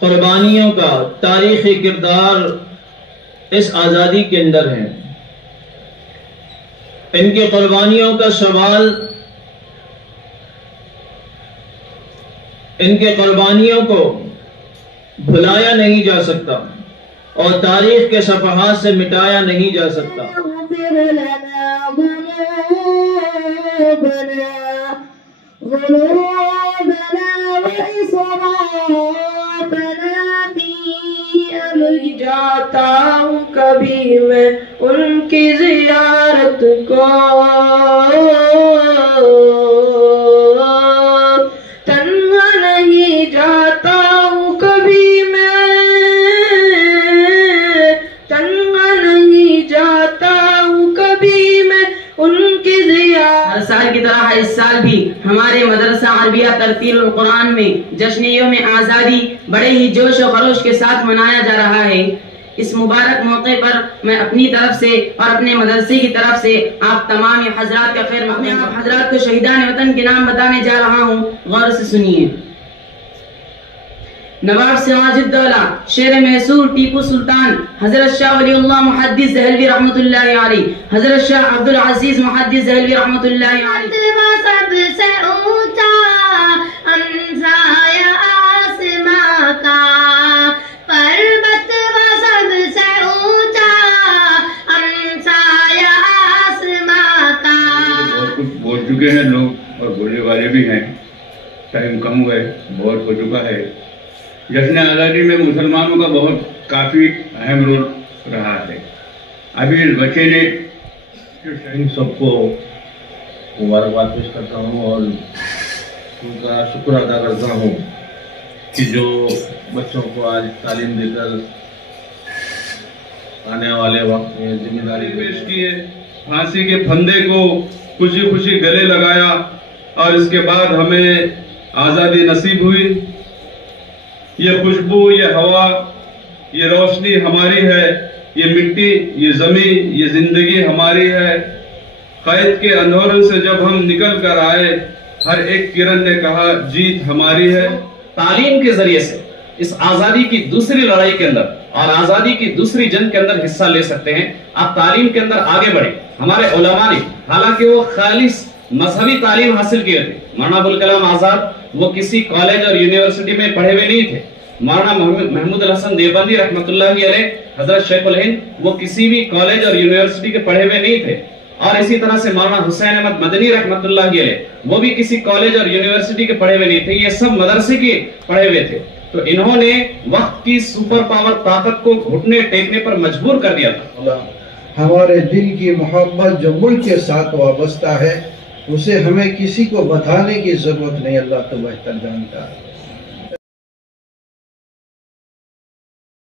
قربانیوں کا تاریخی کردار اس آزادی کے اندر ہے۔ ان کی قربانیوں کا سوال، ان کے قربانیوں کو بھلایا نہیں جا سکتا اور تاریخ کے صفحات سے مٹایا نہیں جا سکتا۔ جاتا ہوں کبھی میں ان کی زیارت کو، تنہا نہیں جاتا ہوں کبھی میں، تنہا نہیں جاتا ہوں کبھی میں ان کی زیارت۔ ہر سال کی طرح اس سال بھی ہمارے مدرسہ عربیہ ترتیل القرآن میں جشن یوم آزادی بڑے ہی جوش و خروش کے ساتھ منایا جا رہا ہے۔ اس مبارک موقع پر میں اپنی طرف سے اور اپنے مدرسے کی طرف سے آپ تمام حضرات کا خیر مقدم، آپ حضرات کو شہیدان وطن کے نام بتانے جا رہا ہوں، غور سے سنیے۔ نواب سراج الدولہ شیر محصور ٹیپو سلطان حضرت شاہ ولی اللہ محدث دہلوی رحمۃ اللہ علیہ، حضرت شاہ عبد العزیز محدث دہلوی رحمۃ اللہ علیہ۔ سب سے اونچا ہمسایہ آسماں کا، پربت و سب سے اونچا ہمسایہ آسماں کا۔ بہت کچھ بول چکے ہیں لوگ اور بولنے والے بھی ہیں، ٹائم کم ہوا ہے، بہت ہو چکا ہے۔ جشن آزادی میں مسلمانوں کا بہت کافی اہم رول رہا ہے۔ ابھی اس بچے نے ان سب کو مبارکباد پیش کرتا ہوں اور ان کا شکر ادا کرتا ہوں کہ جو بچوں کو آج تعلیم دے کر آنے والے وقت میں ذمہ داری پیش کی ہے، پھانسی کے پھندے کو خوشی خوشی گلے لگایا اور اس کے بعد ہمیں آزادی نصیب ہوئی۔ یہ خوشبو، یہ ہوا، یہ روشنی ہماری ہے، یہ مٹی، یہ زمین، یہ زندگی ہماری ہے۔ قید کے اندھوروں سے جب ہم نکل کر آئے، ہر ایک کرن نے کہا جیت ہماری ہے۔ تعلیم کے ذریعے سے اس آزادی کی دوسری لڑائی کے اندر اور آزادی کی دوسری جنگ کے اندر حصہ لے سکتے ہیں۔ آپ تعلیم کے اندر آگے بڑھیں۔ ہمارے علماء نے حالانکہ وہ خالص مذہبی تعلیم حاصل کیے تھے، مولانا ابوالکلام آزاد وہ کسی کالج اور یونیورسٹی میں پڑھے ہوئے نہیں تھے، مولانا محمود الحسن دیوبندی رحمۃ اللہ علیہ، حضرت شیخ الہند وہ کسی بھی کالج اور یونیورسٹی کے پڑھے ہوئے نہیں تھے، اور اسی طرح سے مولانا حسین احمد مدنی رحمۃ اللہ علیہ وہ بھی کسی کالج اور یونیورسٹی کے پڑھے ہوئے نہیں تھے، یہ سب مدرسے کے پڑھے ہوئے تھے۔ تو انہوں نے وقت کی سپر پاور طاقت کو گھٹنے ٹیکنے پر مجبور کر دیا تھا۔ ہمارے دل کی محبت جو ملک کے ساتھ وابستہ ہے، اسے ہمیں کسی کو بتانے کی ضرورت نہیں، اللہ تو بہتر جانتا ہے۔